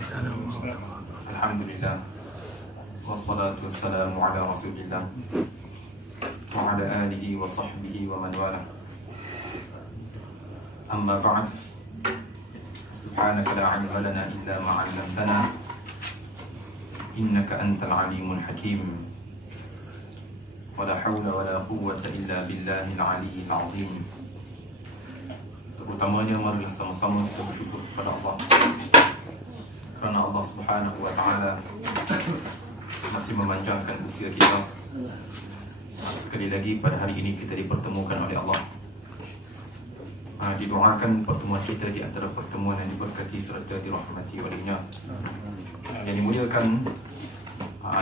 Alhamdulillah, wassalatu wassalamu ala rasulillah wa ala alihi wa sahbihi wa man wala. Amma ba'd. Subhanaka la ilma lana illa ma 'allamtana innaka antal alimul hakim. Wa la hawla wa la quwwata illa billahil aliyyil azim. Terutamanya marilah sama-sama kita bersyukur kepada Allah, kerana Allah Subhanahu wa ta'ala masih memanjangkan usia kita. Sekali lagi pada hari ini kita dipertemukan oleh Allah. Didoakan pertemuan kita di antara pertemuan yang diberkati serta dirahmati olehnya. Yang dimuliakan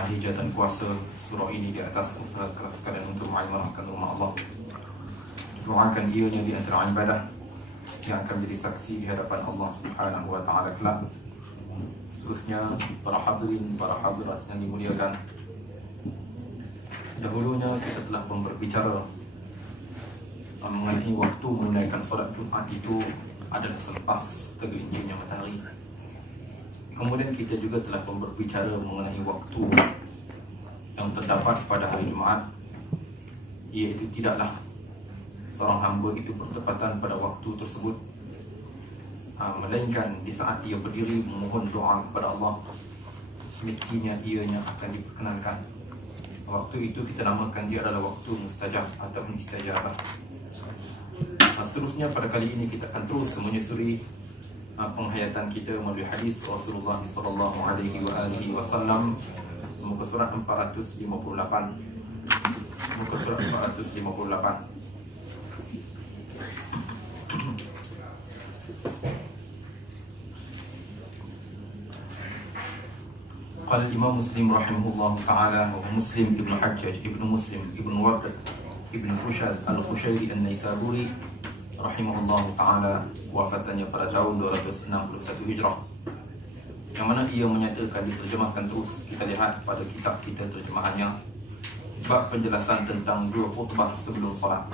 hijab dan kuasa surah ini di atas usaha keras kalian untuk mengamalkan rumah Allah. Doakan ianya di antara ibadah yang akan menjadi saksi di hadapan Allah Subhanahu wa ta'ala kelak. Seterusnya para hadirin, para hadirat yang dimuliakan, dahulunya kita telah berbicara mengenai waktu menunaikan solat Jumaat itu adalah selepas tergelincirnya matahari. Kemudian kita juga telah berbicara mengenai waktu yang terdapat pada hari Jumaat, iaitu tidaklah seorang hamba itu bertepatan pada waktu tersebut, melainkan di saat ia berdiri memohon doa kepada Allah, semestinya ianya akan diperkenankan. Waktu itu kita namakan dia adalah waktu mustajab atau istajabah. Seterusnya pada kali ini kita akan terus menyusuri penghayatan kita melalui hadis Rasulullah sallallahu alaihi wasallam, muka surat 458. Muka surat 458. Qala Imam Muslim rahimahullah ta'ala wa Muslim ibn Hajjaj ibn Muslim ibn Warq ibn Fushad al-Qushairi an-Naisaburi rahimahullah ta'ala, wafatnya pada tahun 261 Hijrah, yang mana ia menyatakan, diterjemahkan terus, kita lihat pada kitab kita terjemahannya, bab penjelasan tentang dua khutbah sebelum salat.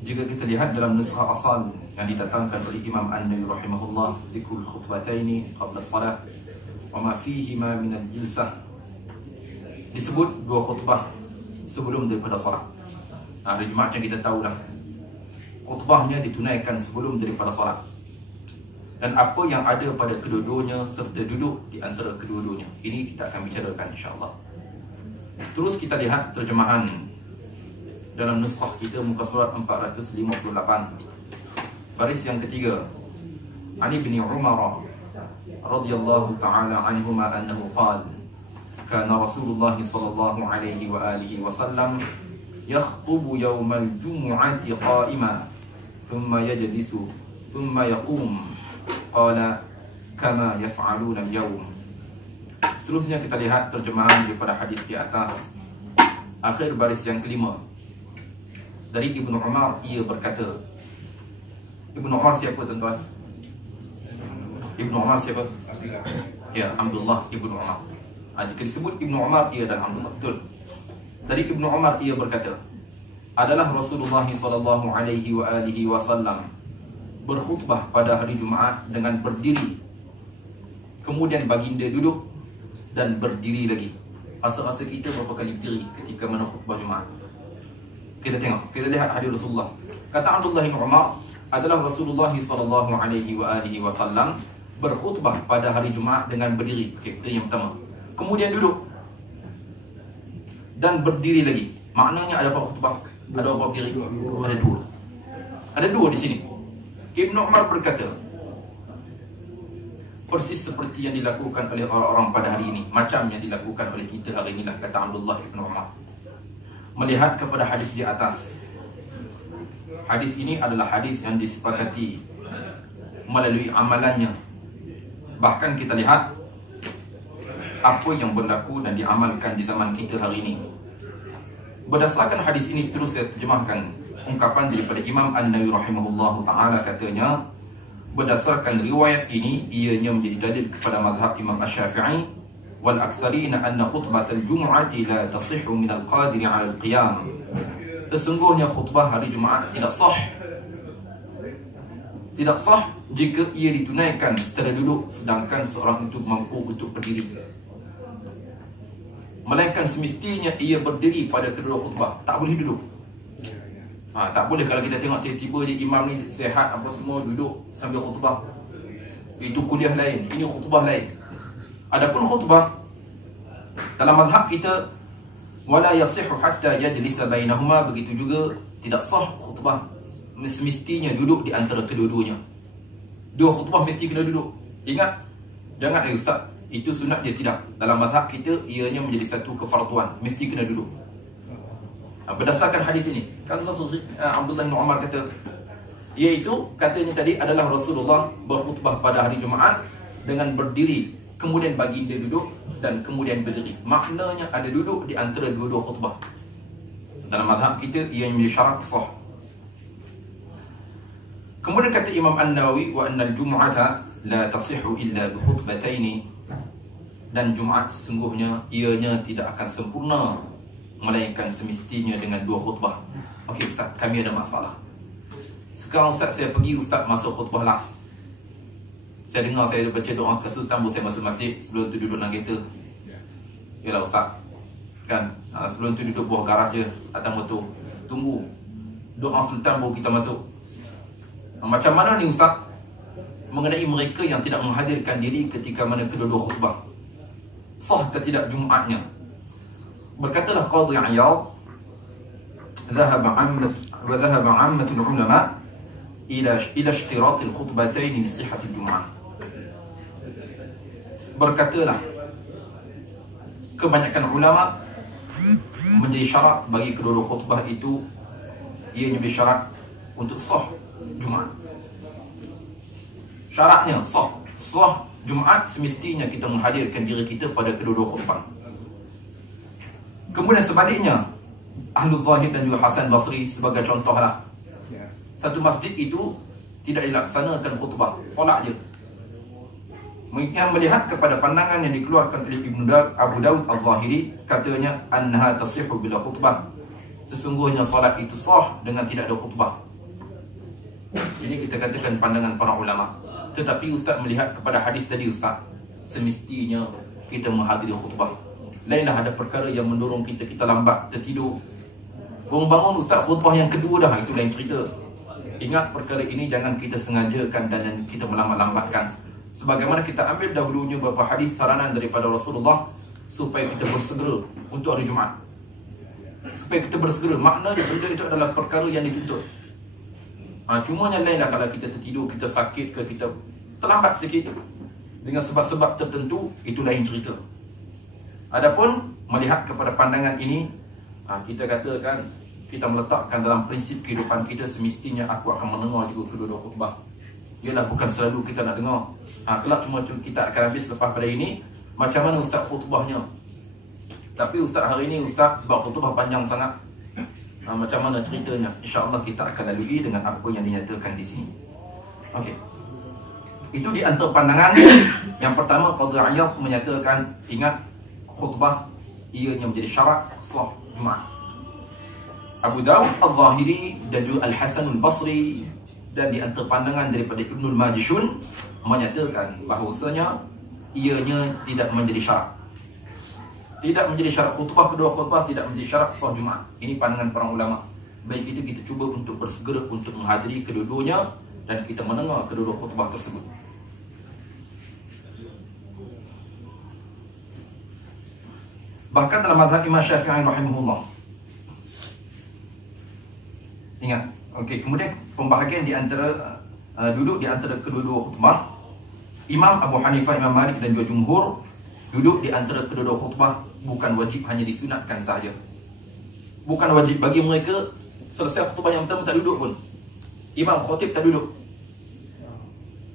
Jika kita lihat dalam nuskha asal yang didatangkan oleh Imam An-Nawawi rahimahullah, dzikrul khutbataini qabla salat wa ma fihima min al-jilsah, disebut dua khutbah sebelum daripada salat. Hari Jumaat yang kita tahu dah, khutbahnya ditunaikan sebelum daripada salat, dan apa yang ada pada kedua-duanya serta duduk di antara kedua-duanya, ini kita akan bicarakan insya-Allah. Terus kita lihat terjemahan dalam nuskah kita muka surat 458, baris yang ketiga. Ali bin Umar radhiyallahu ta'ala anhuma annahu qala kana Rasulullah sallallahu alaihi wa alihi wasallam yakhutubu yawmal jumu'ati qa'ima thumma yajlisu thumma yaqum qala kama yaf'aluna al-yawm. Seterusnya kita lihat terjemahan daripada hadis di atas, akhir baris yang kelima. Dari Ibnu Umar, ia berkata. Ibnu Umar siapa tuan-tuan? Ibnu Umar siapa? Ya, Abdullah Ibnu Umar. Jika disebut Ibnu Umar, ia adalah Abdullah, betul. Dari Ibnu Umar, ia berkata, adalah Rasulullah sallallahu alaihi wasallam berkhutbah pada hari Jumaat dengan berdiri, kemudian baginda duduk dan berdiri lagi. Rasa-rasa kita berapa kali berdiri ketika mana khutbah Jumaat? Kita tengok, kita lihat hadis Rasulullah. Kata Abdullah bin Umar, adalah Rasulullah sallallahu alaihi wasallam berkhutbah pada hari Jumaat dengan berdiri. Okey, itu yang pertama. Kemudian duduk dan berdiri lagi. Maknanya ada berapa khutbah? Ada berapa berdiri? Ada dua. Ada dua di sini. Ibnu Umar berkata, persis seperti yang dilakukan oleh orang-orang pada hari ini, macam yang dilakukan oleh kita hari inilah, kata Abdullah bin Umar. Melihat kepada hadis di atas, hadis ini adalah hadis yang disepakati melalui amalannya. Bahkan kita lihat apa yang berlaku dan diamalkan di zaman kita hari ini. Berdasarkan hadis ini, terus saya terjemahkan ungkapan daripada Imam An-Nawawi rahimahullahu ta'ala, katanya, berdasarkan riwayat ini, ianya menjadi dalil kepada mazhab Imam Asy-Syafi'i wal aktsarina anna khutbatal jumu'ati la tasihhu min al-qadir 'ala al-qiyam. Sesungguhnya khutbah hari Jumaat tidak sah Tidak sah jika ia ditunaikan secara duduk sedangkan seorang itu mampu untuk berdiri, melainkan semestinya ia berdiri pada kedua khutbah. Tak boleh duduk. Tak boleh kalau kita tengok tiba-tiba je imam ni sihat apa semua duduk sambil khutbah. Itu kuliah lain, ini khutbah lain. Adapun khutbah dalam mazhab kita, wala yasihu hatta yajlisa bainahuma, begitu juga tidak sah khutbah semestinya duduk di antara kedua-duanya. Dua khutbah mesti kena duduk. Ingat, jangan ustaz, itu sunat je, tidak. Dalam mazhab kita ianya menjadi satu kefarduan, mesti kena duduk. Berdasarkan hadis ini, kan Abdullah bin Umar kata, iaitu katanya tadi adalah Rasulullah berkhutbah pada hari Jumaat dengan berdiri, kemudian baginda duduk dan kemudian berdiri. Maknanya ada duduk di antara dua-dua khutbah. Dalam mazhab kita ia menjadi syarat sah. Kemudian kata Imam An-Nawawi, wa annal jum'ata la tasihhu illa bi khutbataini, dan Jumaat sesungguhnya ianya tidak akan sempurna melainkan semestinya dengan dua khutbah. Okey ustaz, kami ada masalah. Sekarang ustaz, saya pergi ustaz masuk khutbah last. Saya dengar saya baca doa ke Sultan, saya masuk masjid, sebelum tu duduk dalam kereta. Yalah ustaz, kan sebelum tu duduk bawah garaj je, atas motor, tunggu doa Sultan baru kita masuk. Macam mana ni ustaz mengenai mereka yang tidak menghadirkan diri ketika mana kedua-dua khutbah? Sah ke tidak Jumaatnya? Berkatalah Qadhi Iyad, dhahaba 'ammatul ulama ila ishtirat al-khutbatain li sihhat al-jum'ah. Berkatalah kebanyakan ulama menjadi syarat bagi kedua-dua khutbah itu, ianya menjadi syarat untuk sah Jumaat. Syaratnya sah Jumaat, semestinya kita menghadirkan diri kita pada kedua-dua khutbah. Kemudian sebaliknya, Ahlul Zahid dan juga Hasan Basri sebagai contohlah, satu masjid itu tidak dilaksanakan khutbah, solat je. Yang melihat kepada pandangan yang dikeluarkan oleh Abu Dawud Al-Zahiri, katanya annaha tasihhu bila khutbah, sesungguhnya solat itu sah dengan tidak ada khutbah. Ini kita katakan pandangan para ulama. Tetapi ustaz melihat kepada hadis tadi ustaz, semestinya kita menghadiri khutbah. Lainlah ada perkara yang mendorong kita lambat, tertidur, bangun ustaz khutbah yang kedua dah, itu lain cerita. Ingat perkara ini jangan kita sengajakan dan kita melambat-lambatkan. Sebagaimana kita ambil dahulunya beberapa hadis saranan daripada Rasulullah supaya kita bersegera untuk hari Jumaat. Supaya kita bersegera, maknanya benda itu adalah perkara yang dituntut. Cuma yang lainlah kalau kita tertidur, kita sakit ke, kita terlambat sikit dengan sebab-sebab tertentu, itu lain cerita. Adapun melihat kepada pandangan ini, kita katakan, kita meletakkan dalam prinsip kehidupan kita, semestinya aku akan mendengar juga kedua-dua khutbah. Ialah bukan selalu kita nak dengar. Kelak cuma kita akan habis lepas pada ini, macam mana ustaz khutbahnya. Tapi ustaz hari ini, ustaz sebab khutbah panjang sangat, macam mana ceritanya? InsyaAllah kita akan lalui dengan apa yang dinyatakan di sini. Okey. Itu di antara pandangan. Yang pertama, Qadhi Iyad menyatakan, ingat, khutbah ianya menjadi syarat sah Jumaat. Abu Dawud Al-Zahiri dan juga Al-Hasan Al-Basri, dan di antara pandangan daripada Ibnul Majishun menyatakan bahawasanya ianya tidak menjadi syarat. Tidak menjadi syarat khutbah, kedua khutbah tidak menjadi syarat sah Jumaat. Ini pandangan para ulama. Baik itu kita cuba untuk bersegera untuk menghadiri kedua-duanya dan kita mendengar kedua-dua khutbah tersebut. Bahkan dalam mazhab Imam Syafi'i rahimahullah, ingat, okey, kemudian pembahagian di antara duduk di antara kedua-dua khutbah, Imam Abu Hanifah, Imam Malik dan juga jumhur duduk di antara kedua-dua khutbah bukan wajib, hanya disunatkan sahaja. Bukan wajib bagi mereka. Selesai khutbah yang pertama tak duduk pun, imam khatib tak duduk.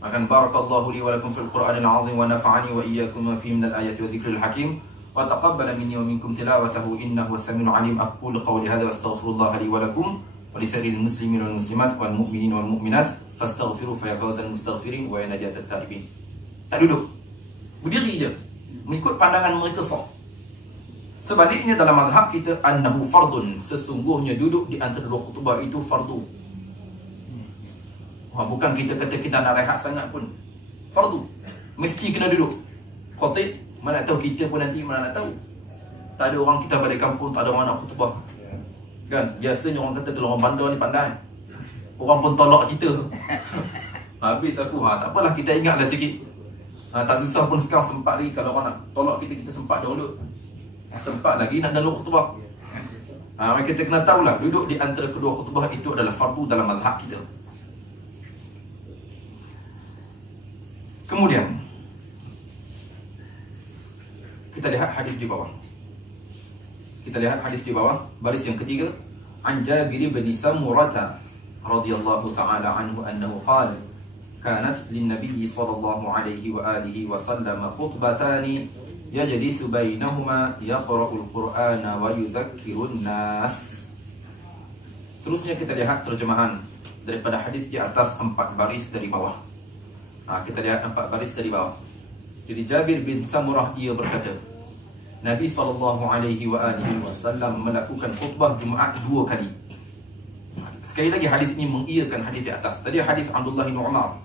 Akan barakallahu li wa lakum fil Qur'anil azim wa nafa'ani wa iyyakum ma fihi minal ayati wa dzikril hakim wa taqabbala minni wa minkum tilawatahu innahu was-sami'ul 'alim. Aqulu qawli hadha wa astaghfirullah li wa lakum wa li sa'iril muslimin wal muslimat wal mu'minin wal mu'minat fastaghfiru fa yafawzal mustaghfirin wa najatat ta'ibin. Tak duduk, berdiri je, mengikut pandangan mereka sah. Sebaliknya dalam mazhab kita, annahu fardun, sesungguhnya duduk di antara dua khutbah itu fardu. Bukan kita kata kita nak rehat sangat pun. Fardu. Mesti kena duduk. Khatib, mana nak tahu kita pun nanti mana nak tahu. Tak ada orang kita balik kampung, tak ada orang nak khutbah. Kan? Biasanya orang kata kalau orang bandar ni pandai. Orang pun tolak kita. Habis aku, tak apalah, kita ingatlah sikit. Tak susah pun sekarang sempat lagi. Kalau orang nak tolak kita, kita sempat download. Sempat lagi nak download khutbah. Kita kena tahulah, duduk di antara kedua khutbah itu adalah fardu dalam mazhab kita. Kemudian kita lihat hadis di bawah. Baris yang ketiga. An Jabir bin Samurah radhiyallahu ta'ala anhu annahu qala kanat lin-nabiy sallallahu alaihi wa alihi wa sallam khutbatani yajlisu bainahuma yaqra'ul Qur'ana wa yudzakkirun nas. Seterusnya kita lihat terjemahan daripada hadis di atas 4 baris dari bawah. Kita lihat 4 baris dari bawah. Jadi Jabir bin Samurah ia berkata, Nabi SAW melakukan khutbah Jumaat 2 kali. Sekali lagi hadis ini mengiyakan hadis di atas. Tadi hadis Abdullah bin Umar.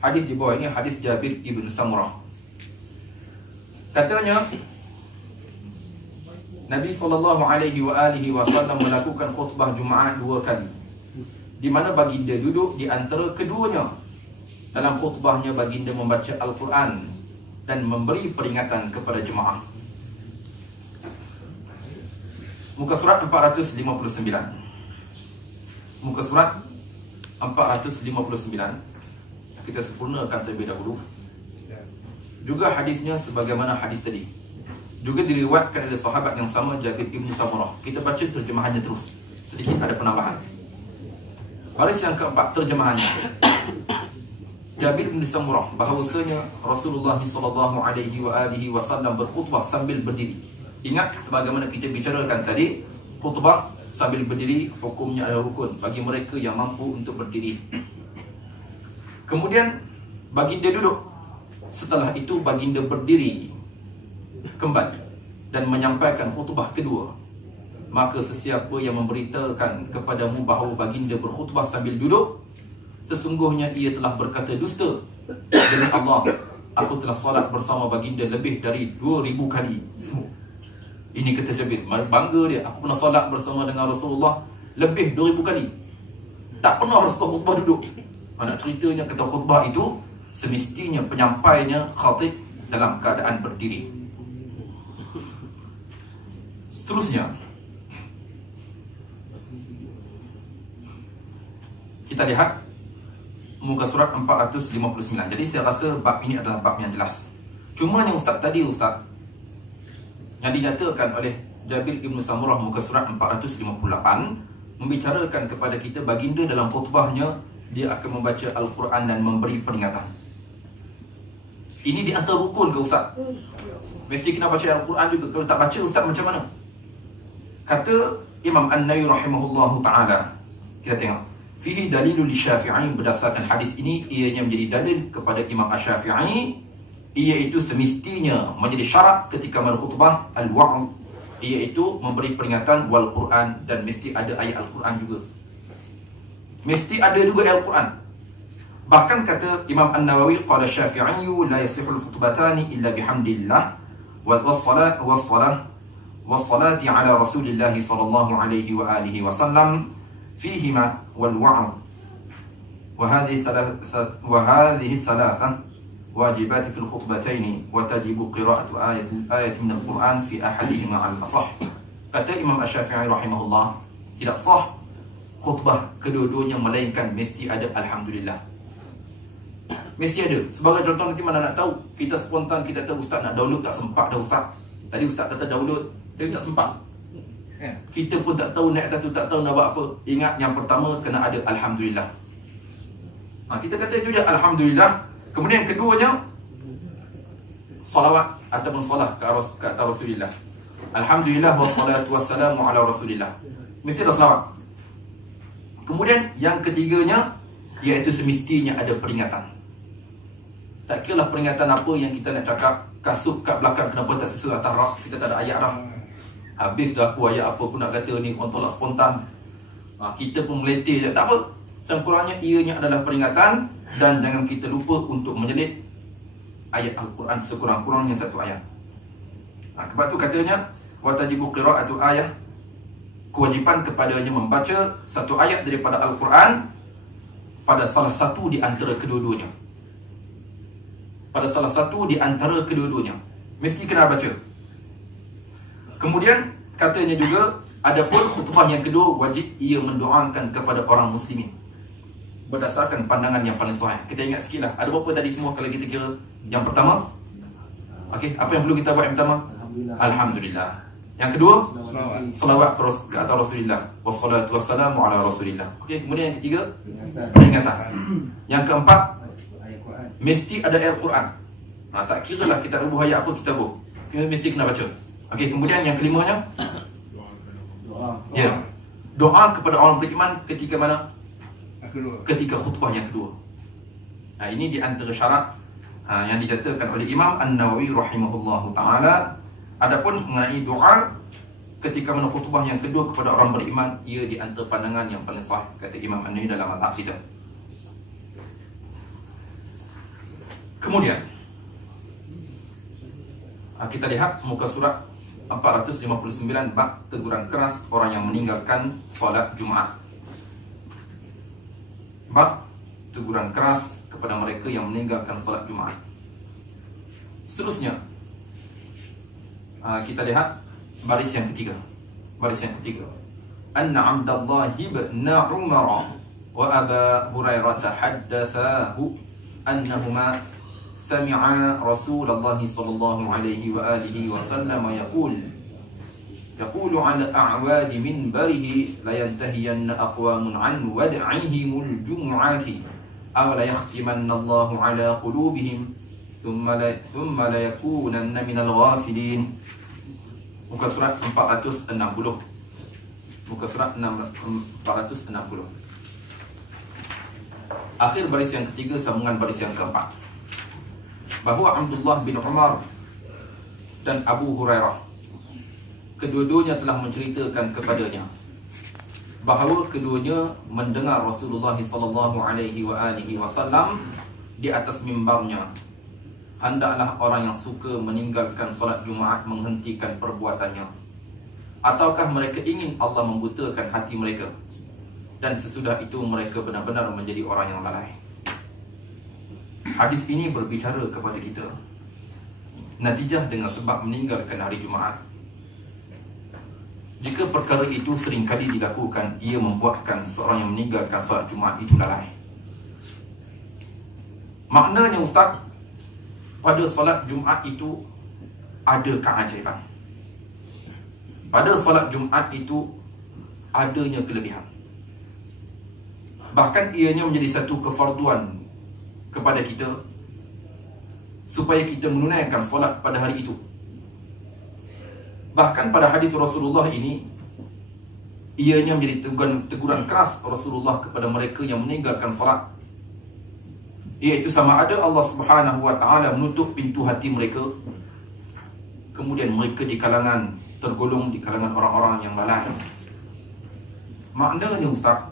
Hadis di bawah ini hadis Jabir bin Samurah. Katanya Nabi SAW melakukan khutbah Jumaat 2 kali, di mana baginda duduk di antara keduanya. Dalam khutbahnya baginda membaca Al-Quran dan memberi peringatan kepada jemaah. Muka surat 459. Muka surat 459. Kita sempurnakan terlebih dahulu. Juga hadisnya sebagaimana hadis tadi. Juga diriwayatkan oleh sahabat yang sama, Jabir bin Samurah. Kita baca terjemahannya terus. Sedikit ada penambahan. Baris yang keempat terjemahannya. Jabir bin Samurah bahawasanya Rasulullah SAW berkhutbah sambil berdiri. Ingat sebagaimana kita bicarakan tadi, khutbah sambil berdiri hukumnya adalah rukun bagi mereka yang mampu untuk berdiri. Kemudian baginda duduk. Setelah itu baginda berdiri kembali dan menyampaikan khutbah kedua. Maka sesiapa yang memberitakan kepadamu bahawa baginda berkhutbah sambil duduk, sesungguhnya ia telah berkata dusta. Demi Allah, aku telah solat bersama baginda lebih dari 2000 kali. Ini kata Jabir, bangga dia. Aku pernah solat bersama dengan Rasulullah lebih 2000 kali. Tak pernah Rasulullah khutbah duduk. Mana ceritanya kata khutbah itu semestinya penyampainya khatib dalam keadaan berdiri. Seterusnya kita lihat muka surat 459. Jadi saya rasa bab ini adalah bab yang jelas. Cuma yang ustaz tadi, ustaz yang dinyatakan oleh Jabir bin Samurah muka surat 458 membicarakan kepada kita baginda dalam khutbahnya dia akan membaca Al-Quran dan memberi peringatan. Ini di antara rukun ke ustaz? Mesti kena baca Al-Quran juga. Kalau tak baca ustaz macam mana? Kata Imam An-Nawawi rahimahullahu ta'ala, kita tengok fihi dalilul Syafi'i, berdasarkan hadis ini ianya menjadi dalil kepada Imam Asy-Syafi'i, iaitu semestinya menjadi syarat ketika berkhutbah al-wa'd, iaitu memberi peringatan wal Quran, dan mesti ada ayat Al-Quran juga. Mesti ada juga ayat Al-Quran. Bahkan kata Imam An-Nawawi, qala Syafi'i la yasihul khutbatani illa bihamdillah wassalati ala Rasulillah sallallahu alaihi wa alihi wasallam fihima wal wa'd wa hadhihi thalatha wajibat fil khutbatayn wa tajibu qira'atu ayat min al-Quran fi ahadihima al-asah. Kata Imam Asy-Syafi'i rahimahullah, tidak sah khutbah kedua-duanya melainkan mesti ada alhamdulillah. Mesti ada. Sebagai contoh, nanti mana nak tahu, kita spontan kita tahu ustaz nak download, tak sempat dah ustaz. Tadi ustaz kata download, tapi tak sempat. Kita pun tak tahu naik atas tu, tak tahu nak buat apa. Ingat yang pertama kena ada alhamdulillah. Kita kata itu je alhamdulillah. Kemudian yang keduanya salawat ataupun solat ke atas Rasulullah. Alhamdulillah wassalatu wassalamu ala Rasulillah. Mesti ada salawat. Kemudian yang ketiganya iaitu semestinya ada peringatan. Tak kira lah peringatan apa yang kita nak cakap, kasut kat belakang kenapa tak sesuai atas rak, kita tak ada ayat dah. Habis dah aku ayat apa pun nak kata ni, orang tolak spontan. Kita pun meletih je, tak apa. Sekurang-kurangnya ianya adalah peringatan, dan jangan kita lupa untuk menyelit ayat Al-Quran sekurang-kurangnya satu ayat. Sebab tu katanya watajibu qira'atu ayat, kewajipan kepadanya membaca satu ayat daripada Al-Quran pada salah satu di antara kedua-duanya. Pada salah satu di antara kedua-duanya mesti kena baca. Kemudian katanya juga, adapun khutbah yang kedua wajib ia mendoakan kepada orang muslimin berdasarkan pandangan yang paling sahih. Kita ingat sikit lah, ada berapa tadi semua kalau kita kira? Yang pertama, okey, apa yang perlu kita buat yang pertama? Alhamdulillah. Yang kedua, salawat ke atas Rasulullah, wassalatu wassalamu ala Rasulillah. Okey, kemudian yang ketiga, peringatan. Yang keempat, mesti ada ayat Quran. Tak kira lah kita rubuh ayat apa kita buat, kita mesti kena baca. Okey, kemudian yang kelimanya, ya, doa kepada orang beriman ketika mana? Ketika khutbah yang kedua. Ini di antara syarat yang dinyatakan oleh Imam An-Nawawi rahimahullahu ta'ala. Adapun mengenai doa ketika mana khutbah yang kedua kepada orang beriman, ia di antara pandangan yang paling sahih, kata Imam An-Nawawi dalam mazhab kita. Kemudian kita lihat muka surat 459, bab teguran keras orang yang meninggalkan solat Jumaat. Bab teguran keras kepada mereka yang meninggalkan solat Jumaat. Seterusnya kita lihat baris yang ketiga. Baris yang ketiga, anna Abdullah ibn Umar wa Aba Hurairah haddathahu annahuma sami'a Rasulullah sallallahu alaihi wa alihi wasallam yaqulu ala a'wadi minbarihi la yantahiyanna aqwamun an wad'ihimul jumu'ati aw la yakhtimanna Allahu ala qulubihim thumma la yakunanna minal ghafilin. Muka surat 460. Muka surat 460. Akhir baris yang ketiga, sambungan baris yang keempat, bahawa Abdullah bin Umar dan Abu Hurairah kedua-duanya telah menceritakan kepadanya bahawa keduanya mendengar Rasulullah sallallahu alaihi wasallam di atas mimbarnya, hendaklah orang yang suka meninggalkan solat Jumaat menghentikan perbuatannya, ataukah mereka ingin Allah membutakan hati mereka, dan sesudah itu mereka benar-benar menjadi orang yang lalai. Hadis ini berbicara kepada kita natijah dengan sebab meninggalkan hari Jumaat. Jika perkara itu seringkali dilakukan, ia membuatkan seorang yang meninggalkan solat Jumaat itu lalai. Maknanya Ustaz, pada solat Jumaat itu ada keajaiban. Pada solat Jumaat itu adanya kelebihan. Bahkan ianya menjadi satu kefarduan kepada kita supaya kita menunaikan solat pada hari itu. Bahkan pada hadis Rasulullah ini, ianya menjadi teguran keras Rasulullah kepada mereka yang meninggalkan solat, iaitu sama ada Allah Subhanahu wa ta'ala menutup pintu hati mereka, kemudian mereka tergolong di kalangan orang-orang yang lalai. Maknanya Ustaz,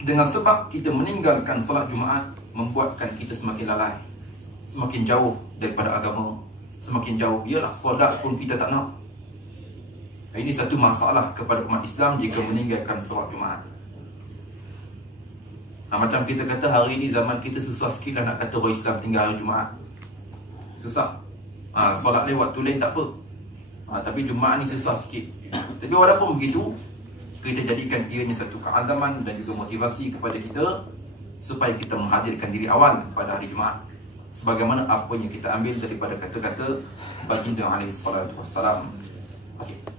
dengan sebab kita meninggalkan solat Jumaat membuatkan kita semakin lalai, semakin jauh daripada agama, semakin jauh. Yalah, solat pun kita tak nak. Ini satu masalah kepada umat Islam jika meninggalkan solat Jumaat. Macam kita kata hari ini zaman kita susah sikit lah nak kata orang Islam tinggal hari Jumaat. Susah. Solat lain waktu lain tak apa. Tapi Jumaat ni susah sikit. Tapi walaupun begitu, kita jadikan ianya satu keazaman dan juga motivasi kepada kita supaya kita menghadirkan diri awal pada hari Jumaat, sebagaimana apa yang kita ambil daripada kata-kata baginda alaihi salatu wassalam. Okey.